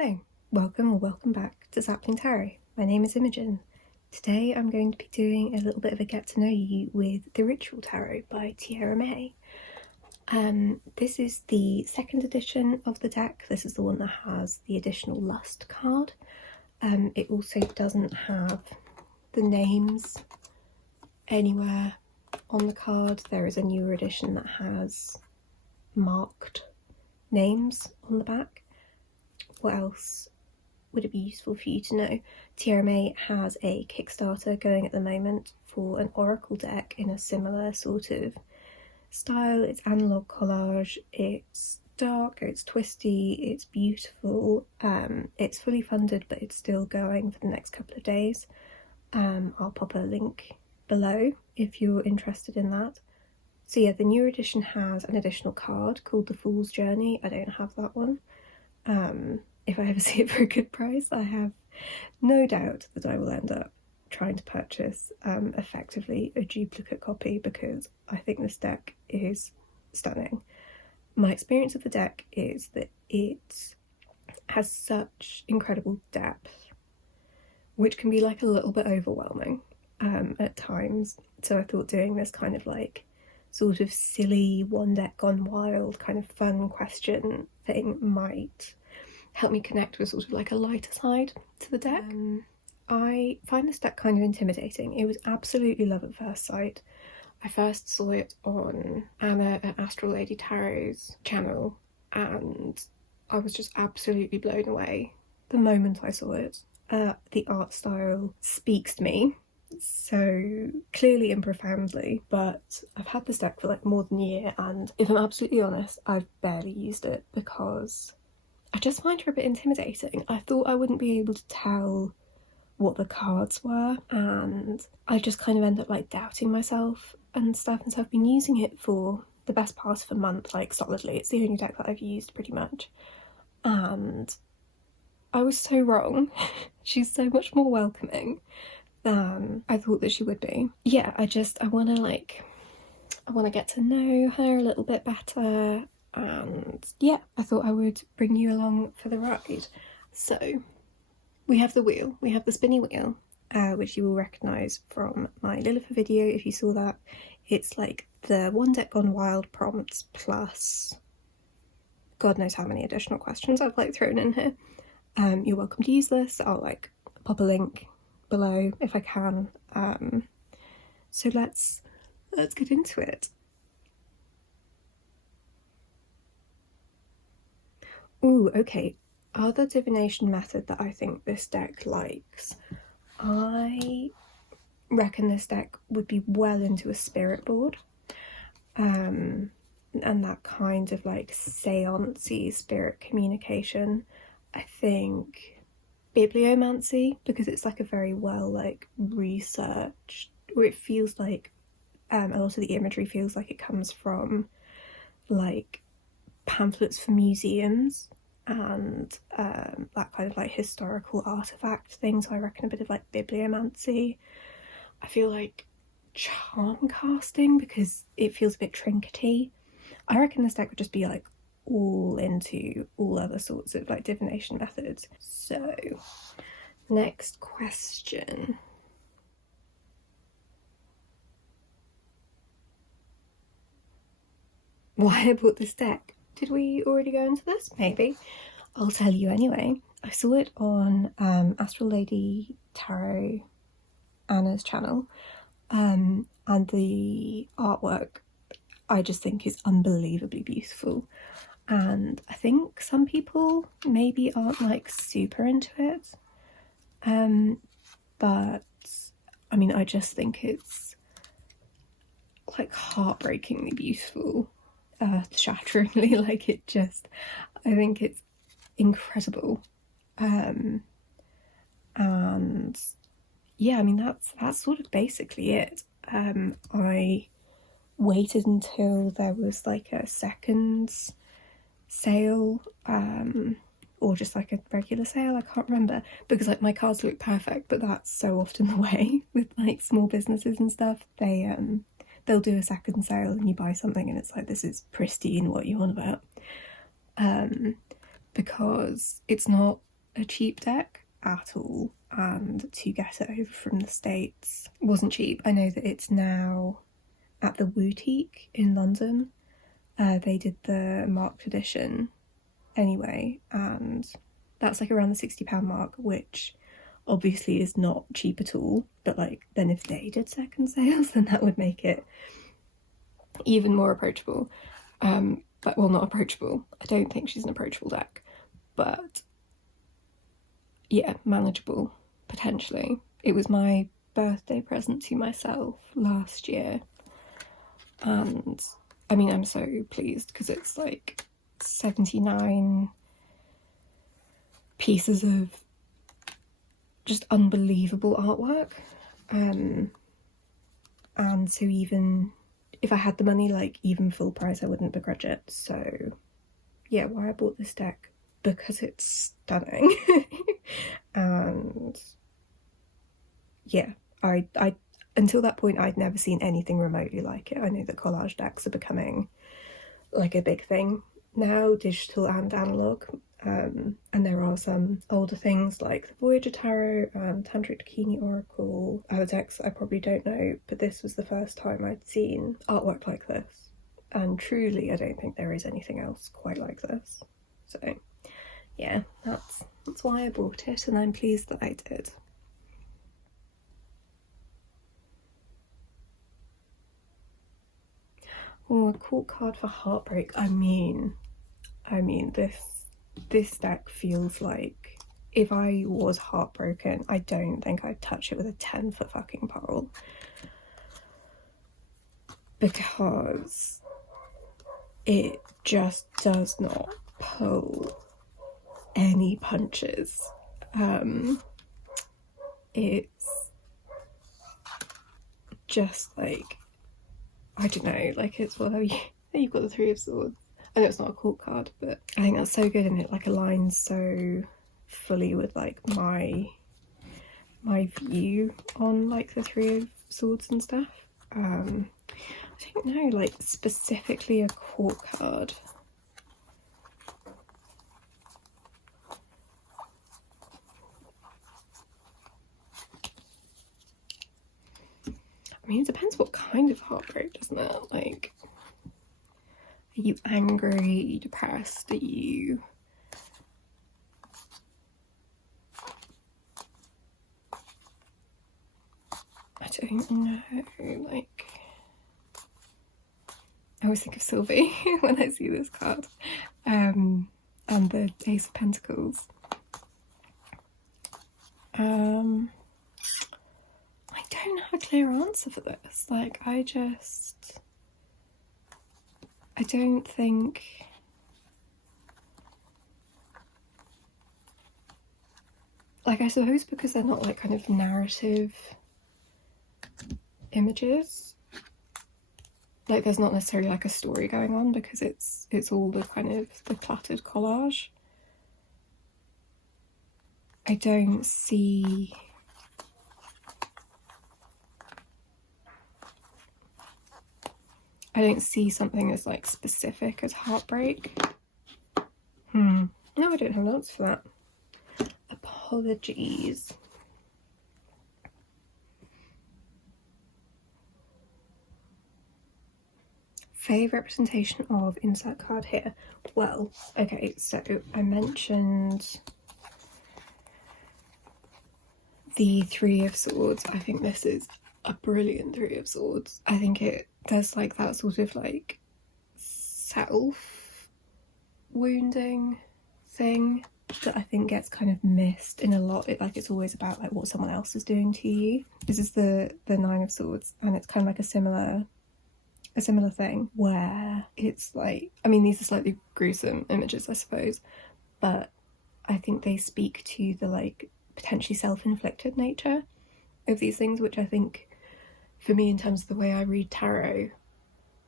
Hello, welcome or welcome back to Sapling Tarot. My name is Imogen. Today I'm going to be doing a little bit of a get to know you with the Ritual Tarot by Tierra May. This is the second edition of the deck. This is the one that has the additional Lust card. It also doesn't have the names anywhere on the card. There is a newer edition that has marked names on the back. What else would it be useful for you to know? Tierra May has a Kickstarter going at the moment for an oracle deck in a similar sort of style. It's analog collage, it's dark, it's twisty, it's beautiful. It's fully funded, but it's still going for the next couple of days. I'll pop a link below if you're interested in that. So yeah, the new edition has an additional card called the Fool's Journey. I don't have that one. If I ever see it for a good price, I have no doubt that I will end up trying to purchase effectively a duplicate copy because I think this deck is stunning. My experience of the deck is that it has such incredible depth, which can be like a little bit overwhelming at times. So I thought doing this kind of like sort of silly one deck gone wild kind of fun question thing might help me connect with sort of like a lighter side to the deck. I find this deck kind of intimidating. It was absolutely love at first sight. I first saw it on Anna at Astral Lady Tarot's channel and I was just absolutely blown away the moment I saw it. The art style speaks to me so clearly and profoundly, but I've had this deck for like more than a year and if I'm absolutely honest, I've barely used it because I just find her a bit intimidating. I thought I wouldn't be able to tell what the cards were and I just kind of end up like doubting myself and stuff, and so I've been using it for the best part of a month, like solidly. It's the only deck that I've used pretty much and I was so wrong. She's so much more welcoming than I thought that she would be. Yeah, I want to get to know her a little bit better. And yeah, I thought I would bring you along for the ride. So we have the wheel, we have the spinny wheel, which you will recognise from my Lilith video if you saw that. It's like the one deck gone wild prompts plus God knows how many additional questions I've like thrown in here. You're welcome to use this. I'll like pop a link below if I can. So let's get into it. Ooh, okay. Other divination method that I think this deck likes. I reckon this deck would be well into a spirit board. And that kind of like seance-y spirit communication. I think bibliomancy, because it's like a very well like researched, or it feels like a lot of the imagery feels like it comes from like pamphlets for museums and that kind of like historical artifact thing, so I reckon a bit of like bibliomancy. I feel like charm casting because it feels a bit trinkety. I reckon this deck would just be like all into all other sorts of like divination methods. So next question. Why I bought this deck? Did we already go into this? Maybe. I'll tell you anyway. I saw it on Astral Lady Tarot Anna's channel, and the artwork I just think is unbelievably beautiful. And I think some people maybe aren't like super into it. But I mean, I just think it's like heartbreakingly beautiful. Earth-shatteringly, like it just, I think it's incredible. And yeah, I mean that's sort of basically it. I waited until there was like a second sale, or just like a regular sale, I can't remember, because like my cards look perfect, but that's so often the way with like small businesses and stuff. They'll do a second sale and you buy something and it's like, this is pristine, what you want about? Because it's not a cheap deck at all, and to get it over from the States wasn't cheap. I know that it's now at the Boutique in London. They did the marked edition anyway, and that's like around the £60 mark, which obviously is not cheap at all, but like then if they did second sales, then that would make it even more approachable. But well, not approachable, I don't think she's an approachable deck, but yeah, manageable potentially. It was my birthday present to myself last year, and I mean, I'm so pleased because it's like 79 pieces of just unbelievable artwork, and so even if I had the money, like even full price, I wouldn't begrudge it. So yeah, why I bought this deck, because it's stunning. And yeah, I until that point I'd never seen anything remotely like it. I know that collage decks are becoming like a big thing now, digital and analog, and there are some older things like the Voyager Tarot and Tantric Dakini Oracle, other decks I probably don't know, but this was the first time I'd seen artwork like this, and truly I don't think there is anything else quite like this. So yeah, that's why I bought it, and I'm pleased that I did. Oh, a cool card for Heartbreak. I mean, this deck feels like if I was heartbroken, I don't think I'd touch it with a 10-foot fucking pole, because it just does not pull any punches. It's just like, I don't know, like it's, well, you've got the Three of Swords. I know it's not a cool card, but I think that's so good, and it like aligns so fully with like my view on like the Three of Swords and stuff. I don't know, like specifically a court card. I mean, it depends what kind of heartbreak, doesn't it? Like, are you angry? Are you depressed? Are you... I don't know, like... I always think of Sylvie when I see this card. And the Ace of Pentacles. I don't have a clear answer for this. Like, I don't think... Like, I suppose because they're not like kind of narrative images, like there's not necessarily like a story going on, because it's all the kind of the cluttered collage. I don't see something as like specific as heartbreak. No, I don't have an answer for that. Apologies. Favourite representation of insert card here? Well, okay, so I mentioned the Three of Swords. I think this is a brilliant Three of Swords. I think there's like that sort of like self-wounding thing that I think gets kind of missed in a lot. It's always about like what someone else is doing to you. This is the Nine of Swords, and it's kind of like a similar thing where it's like, I mean, these are slightly gruesome images, I suppose, but I think they speak to the like potentially self-inflicted nature of these things, which I think for me, in terms of the way I read tarot,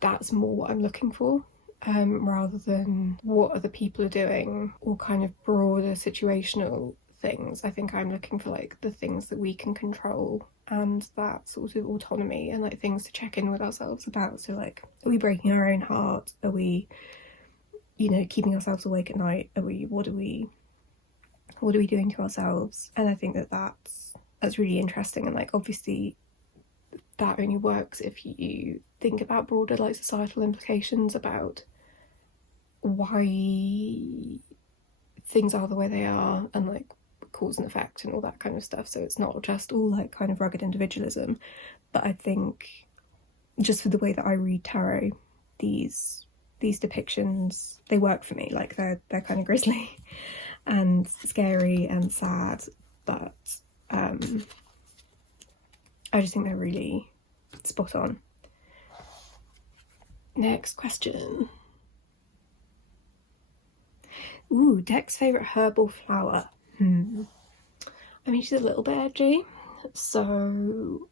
that's more what I'm looking for, rather than what other people are doing or kind of broader situational things. I think I'm looking for like the things that we can control and that sort of autonomy, and like things to check in with ourselves about. So like, are we breaking our own heart? Are we, you know, keeping ourselves awake at night? What are we What are we doing to ourselves? And I think that that's really interesting, and like obviously that only works if you think about broader like societal implications about why things are the way they are, and like cause and effect and all that kind of stuff. So it's not just all like kind of rugged individualism, but I think just for the way that I read tarot, these depictions, they work for me. Like they're kind of grisly and scary and sad, but I just think they're really spot on. Next question. Ooh, Dec's favourite herb or flower? I mean, she's a little bit edgy, so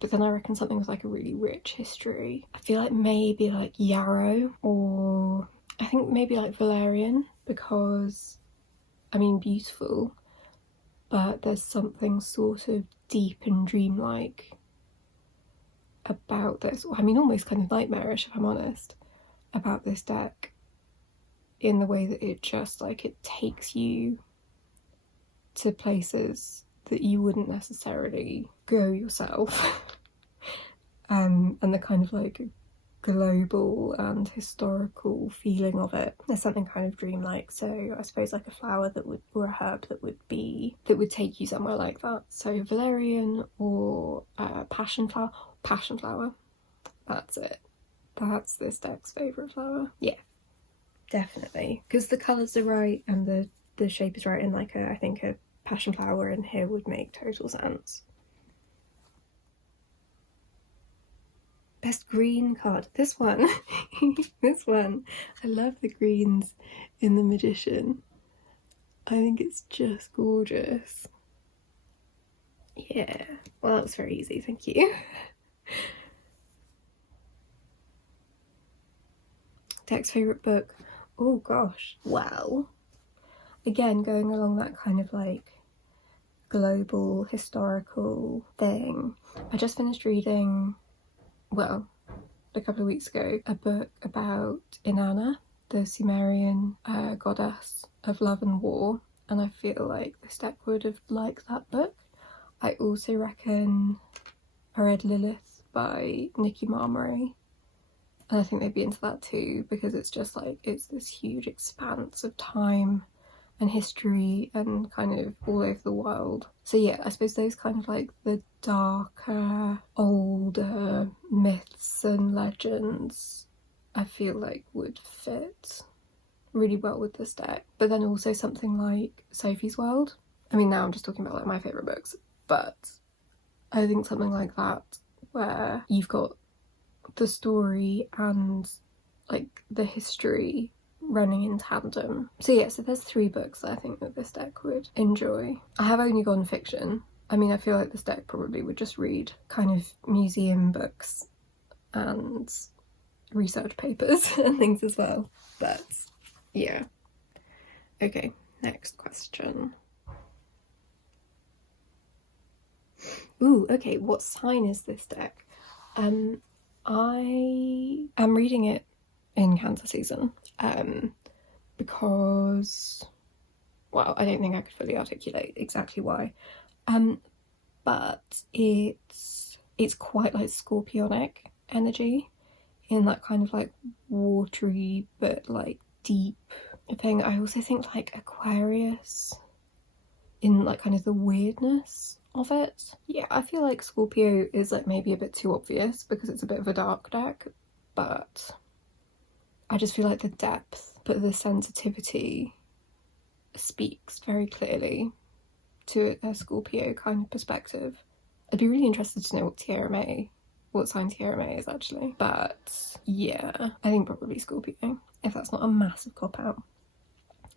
but then I reckon something with like a really rich history. I feel like maybe like yarrow, or I think maybe like valerian, because I mean beautiful, but there's something sort of deep and dreamlike about this. I mean, almost kind of nightmarish, if I'm honest, about this deck, in the way that it just like it takes you to places that you wouldn't necessarily go yourself. And the kind of like global and historical feeling of it, there's something kind of dreamlike. So I suppose like a flower that would, or a herb that would take you somewhere like that. So valerian or passion flower, that's it. That's this deck's favourite flower. Yeah, definitely, because the colours are right and the shape is right, and like I think a passion flower in here would make total sense. Best green card. This one. This one. I love the greens in the Magician. I think it's just gorgeous. Yeah. Well, that was very easy, thank you. Dec's favourite book. Oh gosh. Well, again, going along that kind of like global historical thing, I just finished reading, well, a couple of weeks ago, a book about Inanna, the Sumerian goddess of love and war, and I feel like this deck would have liked that book. I also reckon I read Lilith by Nikki Marmory, and I think they'd be into that too, because it's just like, it's this huge expanse of time and history and kind of all over the world. So yeah, I suppose those kind of like the darker, older myths and legends, I feel like would fit really well with this deck. But then also something like Sophie's World. I mean, now I'm just talking about like my favourite books, but I think something like that, where you've got the story and like the history running in tandem. So yeah, so there's 3 books that I think that this deck would enjoy. I have only gone fiction. I mean, I feel like this deck probably would just read kind of museum books and research papers and things as well, but yeah. Okay, next question. Ooh, okay, what sign is this deck? I am reading it in Cancer season, because, well, I don't think I could fully articulate exactly why, but it's quite like Scorpionic energy, in that kind of like watery but like deep thing. I also think like Aquarius, in like kind of the weirdness of it. Yeah, I feel like Scorpio is like maybe a bit too obvious because it's a bit of a dark deck, but I just feel like the depth, but the sensitivity speaks very clearly to a Scorpio kind of perspective. I'd be really interested to know what sign Tierra May is actually, but yeah, I think probably Scorpio, if that's not a massive cop-out.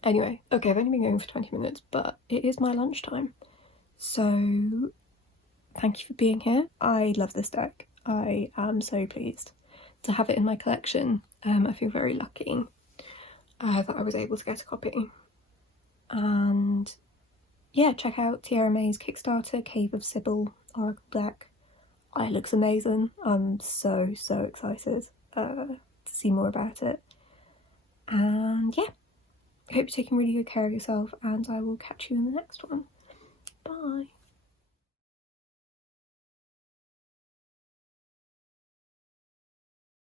Anyway, okay, I've only been going for 20 minutes, but it is my lunchtime, so thank you for being here. I love this deck. I am so pleased to have it in my collection. I feel very lucky that I was able to get a copy. And yeah, check out Tierra May's Kickstarter, Cave of Sybil Oracle deck. It looks amazing. I'm so excited to see more about it. And yeah, I hope you're taking really good care of yourself, and I will catch you in the next one. Bye.